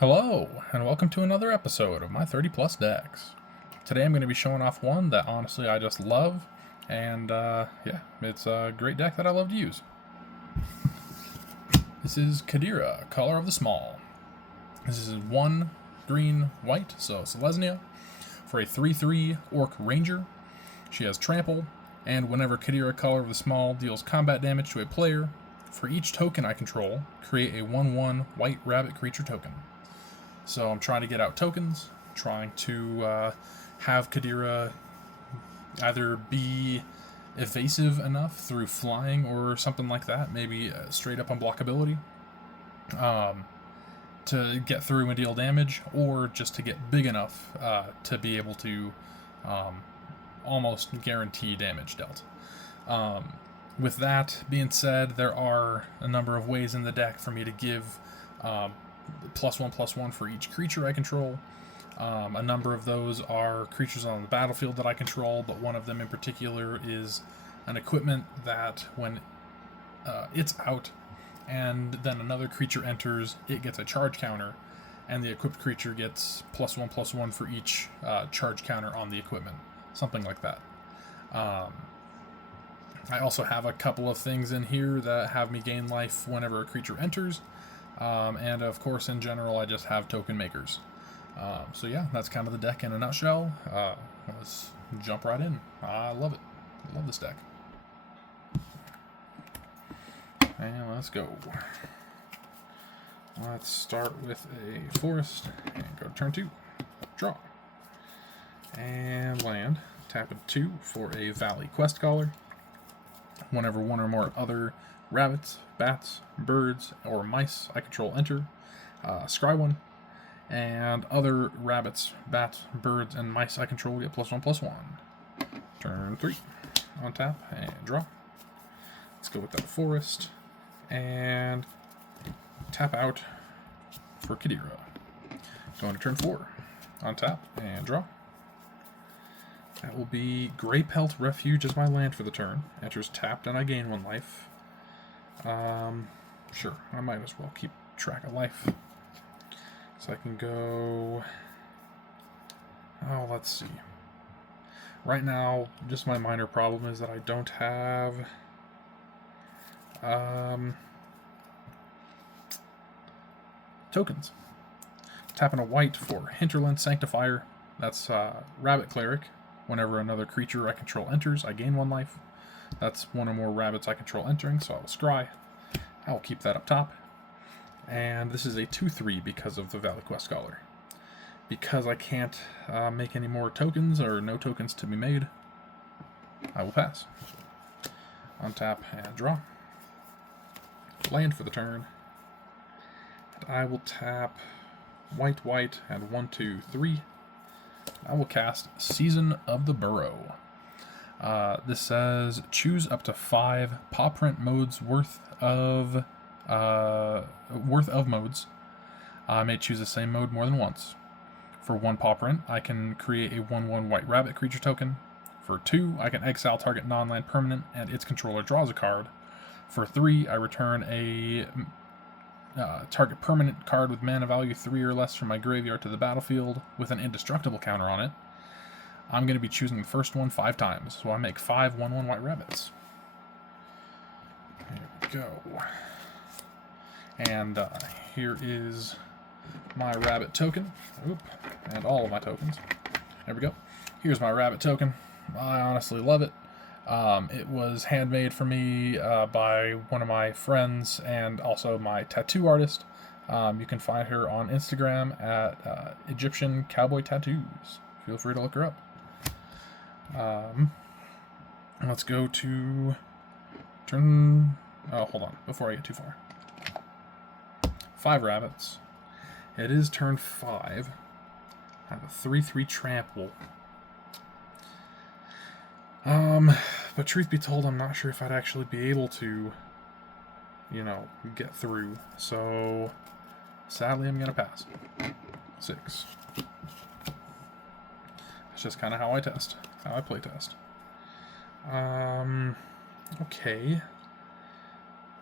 Hello, and welcome to another episode of my 30 plus decks. Today I'm going to be showing off one that honestly I just love, and yeah, it's a great deck that I love to use. This is Cadira, Color of the Small. This is 1 green white, so Selesnya, for a 3/3 Orc Ranger. She has Trample, and whenever Cadira, Color of the Small deals combat damage to a player, for each token I control, create a 1/1 white rabbit creature token. So I'm trying to get out tokens, trying to have Cadira either be evasive enough through flying or something like that, maybe straight up unblockability, to get through and deal damage, or just to get big enough to be able to almost guarantee damage dealt. With that being said, there are a number of ways in the deck for me to give +1/+1 for each creature I control. A number of those are creatures on the battlefield that I control, but one of them in particular is an equipment that when it's out and then another creature enters, it gets a charge counter, and the equipped creature gets +1/+1 for each charge counter on the equipment. Something like that. I also have a couple of things in here that have me gain life whenever a creature enters. And of course, in general, I just have token makers. So yeah, that's kind of the deck in a nutshell. Let's jump right in. I love it. I love this deck. And let's go. Let's start with a forest and go to turn 2. Draw. And land. Tap it 2 for a Valley Quest Caller. Whenever one or more other rabbits, bats, birds, or mice I control enter, scry 1, and other rabbits, bats, birds, and mice I control get +1/+1. Turn 3, on tap, and draw. Let's go with that forest, and tap out for Cadira. Going to turn 4, on tap, and draw. That will be Grey Pelt Refuge as my land for the turn. Enters tapped and I gain 1 life. Sure, I might as well keep track of life. So I can go... Oh, let's see. Right now, just my minor problem is that I don't have... tokens. Tapping a white for Hinterland Sanctifier. That's Rabbit Cleric. Whenever another creature I control enters, I gain 1 life. That's one or more rabbits I control entering, so I will scry. I will keep that up top. And this is a 2/3 because of the Valley Quest Scholar. Because I can't make any more tokens, or no tokens to be made, I will pass. Untap and draw. Land for the turn. And I will tap white, white, and 1, 2, 3. I will cast Season of the Burrow. This says choose up to 5 paw print modes worth of modes. I may choose the same mode more than once. For 1 paw print, I can create a 1/1 white rabbit creature token. For 2, I can exile target non-land permanent and its controller draws a card. For 3, I return a target permanent card with mana value 3 or less from my graveyard to the battlefield with an indestructible counter on it. I'm going to be choosing the first one 5 times, so I make 5 1/1 white rabbits. There we go. And here is my rabbit token. Oop, and all of my tokens. There we go. Here's my rabbit token. I honestly love it. It was handmade for me by one of my friends and also my tattoo artist. You can find her on Instagram at Egyptian Cowboy Tattoos. Feel free to look her up. Let's go to turn... Oh, hold on, before I get too far. 5 rabbits. It is turn 5. I have a 3/3 trample. But truth be told, I'm not sure if I'd actually be able to, get through. So, sadly, I'm going to pass. 6. It's just kind of how I test, how I play test. Okay.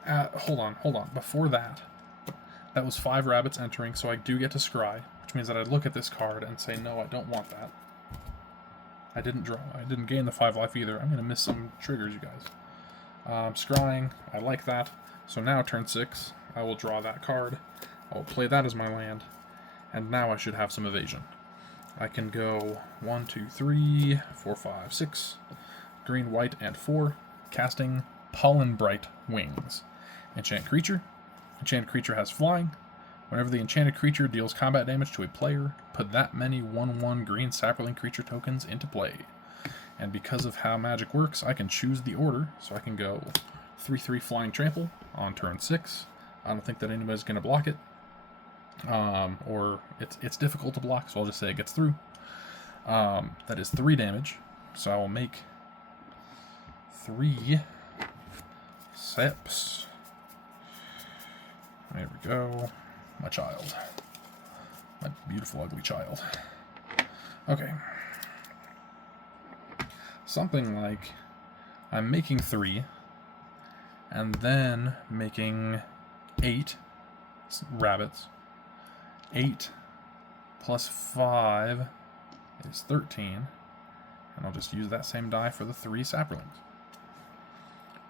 Hold on. Before that, That was 5 rabbits entering, so I do get to scry, which means that I look at this card and say, no, I don't want that. I didn't draw. I didn't gain the 5 life either. I'm going to miss some triggers, you guys. Scrying, I like that. So now turn 6, I will draw that card. I will play that as my land, and now I should have some evasion. I can go 1, 2, 3, 4, 5, 6, green, white, and 4, casting Pollen Bright Wings. Enchant creature. Enchanted creature has flying. Whenever the enchanted creature deals combat damage to a player, put that many 1/1 green sapling creature tokens into play. And because of how magic works, I can choose the order, so I can go 3/3 flying trample on turn 6. I don't think that anybody's going to block it. Or it's difficult to block, so I'll just say it gets through. That is 3 damage, so I will make 3 saps. There we go. My child. My beautiful, ugly child. Okay. Something like I'm making 3, and then making 8 rabbits. 8 plus 5 is 13, and I'll just use that same die for the 3 saplings.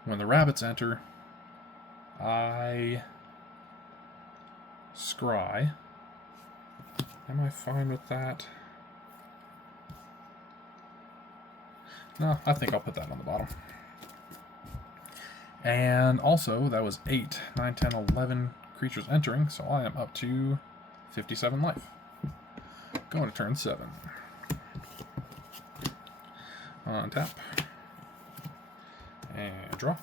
When the rabbits enter, I scry. Am I fine with that? No, I think I'll put that on the bottom. And also, that was 8, 9, 10, 11 creatures entering, so I am up to 57 life. Going to turn 7. Untap. And draw.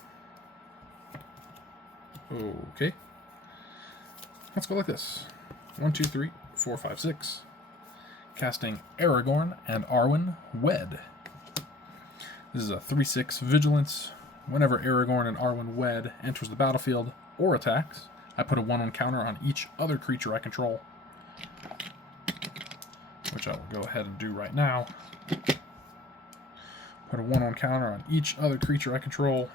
Okay. Let's go like this. 1, 2, 3, 4, 5, 6. Casting Aragorn and Arwen Wed. This is a 3/6 vigilance. Whenever Aragorn and Arwen Wed enters the battlefield or attacks, I put a 1/1 counter on each other creature I control. Which I will go ahead and do right now. Put a 1/1 counter on each other creature I control.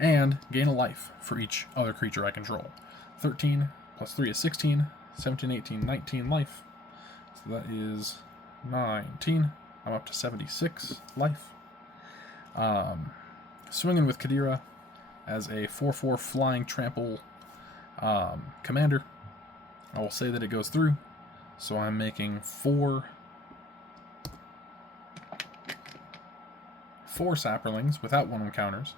And gain a life for each other creature I control. 13 plus 3 is 16, 17, 18, 19 life. So that is 19. I'm up to 76 life. Swinging with Cadira as a 4/4 flying trample commander. I will say that it goes through. So I'm making 4 saplings without 1/1 counters.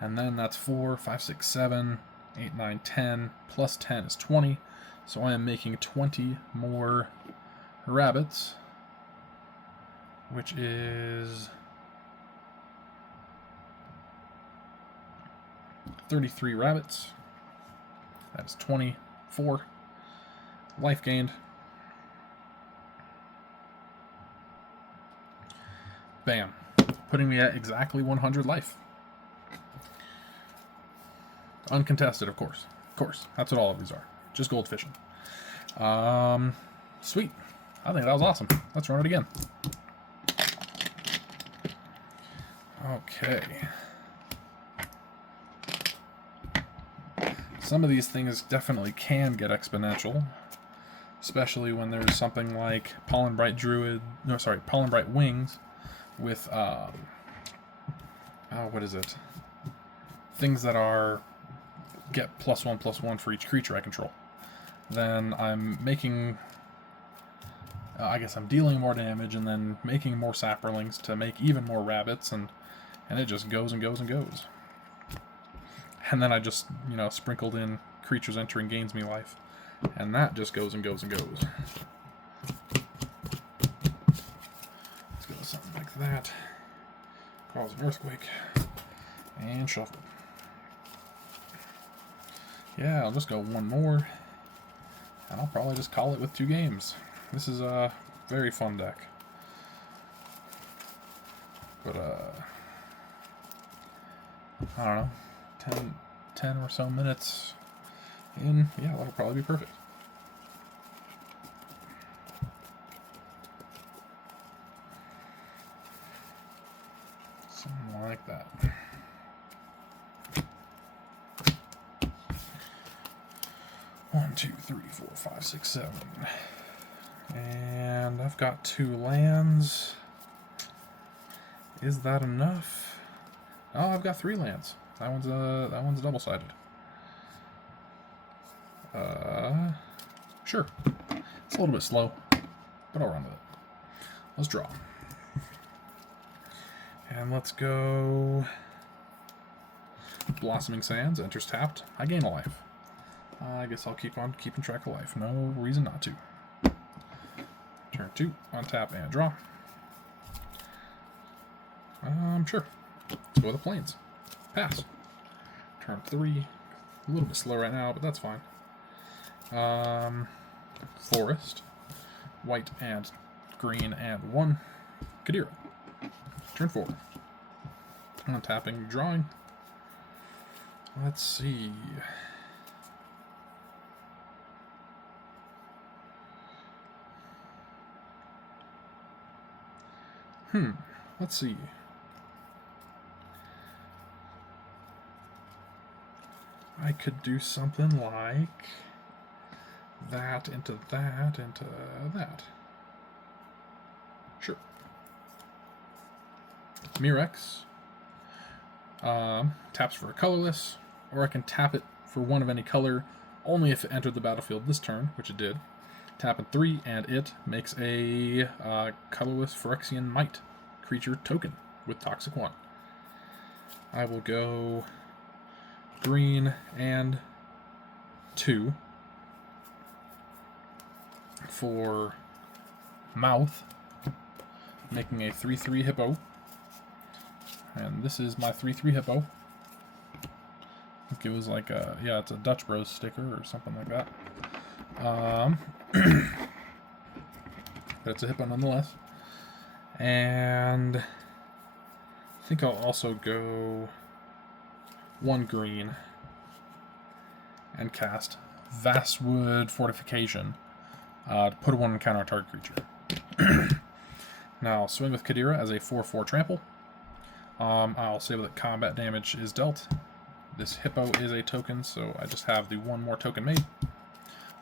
And then that's 4, 5, 6, 7, 8, 9, 10. Plus 10 is 20. So I am making 20 more rabbits, which is 33 rabbits. That is 24 life gained. Bam. Putting me at exactly 100 life. Uncontested, of course. Of course. That's what all of these are. Just goldfishing. Sweet. I think that was awesome. Let's run it again. Okay. Some of these things definitely can get exponential, especially when there's something like Pollen Bright Wings with what is it? Things that are get +1/+1 for each creature I control. Then I'm making I guess I'm dealing more damage and then making more saplings to make even more rabbits, and it just goes and goes and goes. And then I just, sprinkled in creatures entering gains me life. And that just goes and goes and goes. Let's go with something like that. Cause an earthquake. And shuffle. Yeah, I'll just go one more. And I'll probably just call it with 2 games. This is a very fun deck. But, I don't know. 10 or so minutes in, yeah, that'll probably be perfect. Something like that. 2, 3, 4, 5, 6, 7. And I've got 2 lands. Is that enough? Oh, I've got 3 lands. That one's double-sided. Sure. It's a little bit slow, but I'll run with it. Let's draw. And let's go Blossoming Sands, enters tapped. I gain a life. I guess I'll keep on keeping track of life. No reason not to. Turn 2, untap and draw. Sure. Let's go with the plains. Pass. Turn 3. A little bit slow right now, but that's fine. Forest. White and green and 1. Cadira. Turn 4. Untapping, drawing. Let's see. Let's see. I could do something like that into that into that. Sure. Mirex. Taps for a colorless, or I can tap it for one of any color, only if it entered the battlefield this turn, which it did. Tap in 3, and it makes a colorless Phyrexian Might creature token with Toxic 1. I will go green and 2 for Mouth, making a 3/3 hippo. And this is my 3/3 hippo. I think it was like a, yeah, it's a Dutch Bros sticker or something like that. But it's a hippo nonetheless. And I think I'll also go 1 green and cast Vastwood Fortification to put a 1 encounter on target creature. Now I'll swing with Cadira as a 4/4 trample. I'll say that combat damage is dealt. This hippo is a token, so I just have the 1 more token made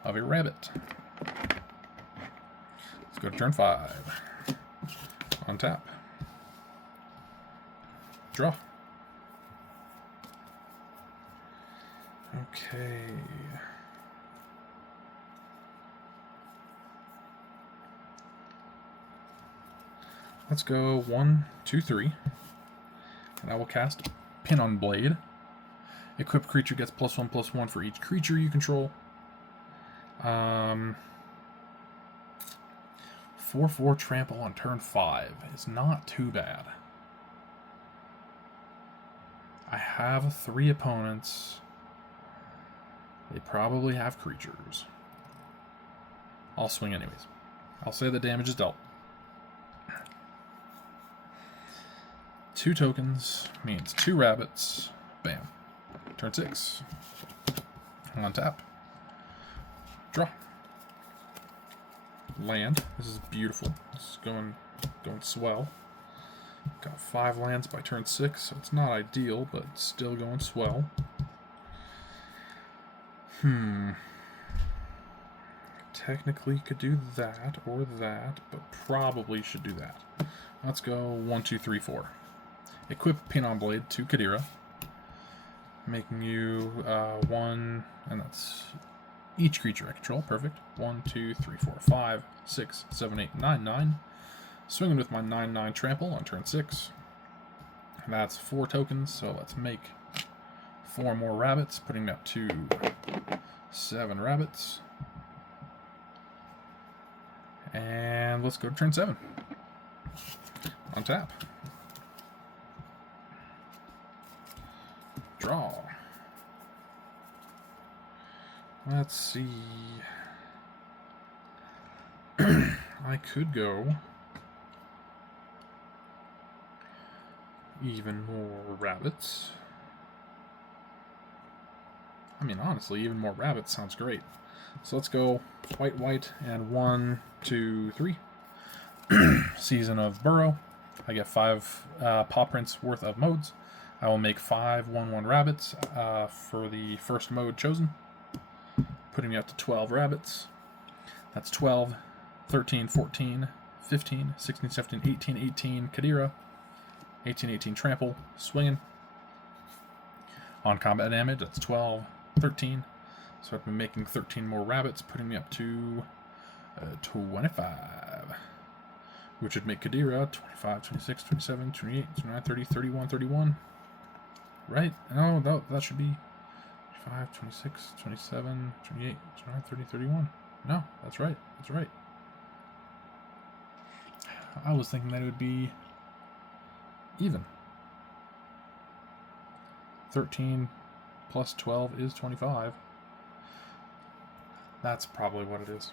of a rabbit. Let's go to turn 5. Untap. Draw. Okay. Let's go 1, 2, 3. And I will cast Pin on Blade. Equipped creature gets +1/+1 for each creature you control. 4/4 trample on turn 5 is not too bad. I have 3 opponents. They probably have creatures. I'll swing anyways. I'll say the damage is dealt. 2 tokens means 2 rabbits. Bam. Turn 6. Untap. Draw. Land. This is beautiful. This is going swell. Got 5 lands by turn 6, so it's not ideal, but still going swell. Technically could do that or that, but probably should do that. Let's go 1, 2, 3, 4. Equip Pin on Blade to Cadira, making you 1, and that's each creature I control. Perfect. 1, 2, 3, 4, 5, 6, 7, 8, 9, 9. Swinging with my 9/9 trample on turn 6. That's 4 tokens, so let's make 4 more rabbits, putting that to 7 rabbits. And let's go to turn 7. Untap. Draw. Let's see. I could go even more rabbits. I mean, honestly, even more rabbits sounds great. So let's go white, white, and 1, 2, 3. Season of Burrow. I get 5 paw prints worth of modes. I will make 5 1/1 rabbits for the first mode chosen. putting me up to 12 rabbits. That's 12, 13, 14, 15, 16, 17, 18, 18, Cadira, 18, 18, trample, swinging. On combat damage, that's 12, 13. So I've been making 13 more rabbits, putting me up to 25. Which would make Cadira 25, 26, 27, 28, 29, 30, 31, 31. Right? No, that should be 25, 26, 27, 28, 29, 30, 31. No, that's right. That's right. I was thinking that it would be even. 13 plus 12 is 25. That's probably what it is.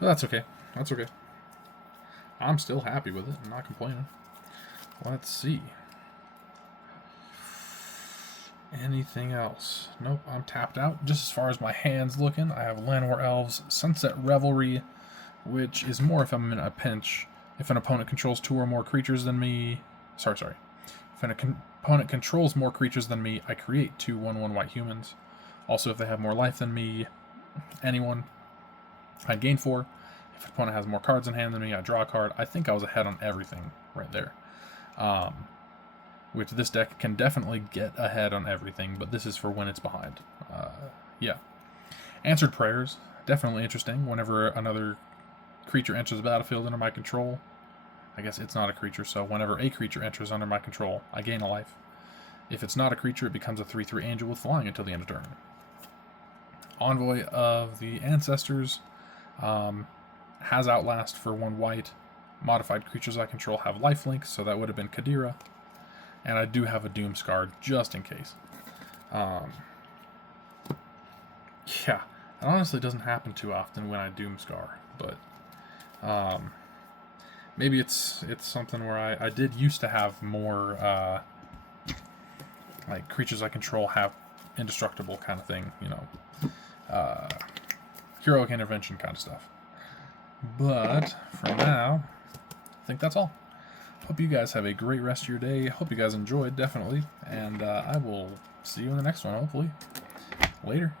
But that's okay. That's okay. I'm still happy with it. I'm not complaining. Let's see. Anything else? Nope, I'm tapped out. Just as far as my hand's looking, I have Llanowar Elves, Sunset Revelry, which is more if I'm in a pinch. If an opponent controls 2 or more creatures than me... Sorry. If an opponent controls more creatures than me, I create 2 1/1 white humans. Also, if they have more life than me, anyone, I gain 4. If an opponent has more cards in hand than me, I draw a card. I think I was ahead on everything right there. Which this deck can definitely get ahead on everything, but this is for when it's behind. Yeah. Answered Prayers, definitely interesting. Whenever another creature enters the battlefield under my control, I guess it's not a creature, so whenever a creature enters under my control, I gain a life. If it's not a creature, it becomes a 3/3 angel with flying until the end of turn. Envoy of the Ancestors has Outlast for 1 white. Modified creatures I control have lifelink, so that would have been Cadira. And I do have a Doomscar just in case. Yeah, it honestly doesn't happen too often when I Doomscar, but maybe it's something where I did used to have more like creatures I control have indestructible kind of thing, you know, heroic intervention kind of stuff. But for now, I think that's all. Hope you guys have a great rest of your day. Hope you guys enjoyed, definitely. And I will see you in the next one, hopefully. Later.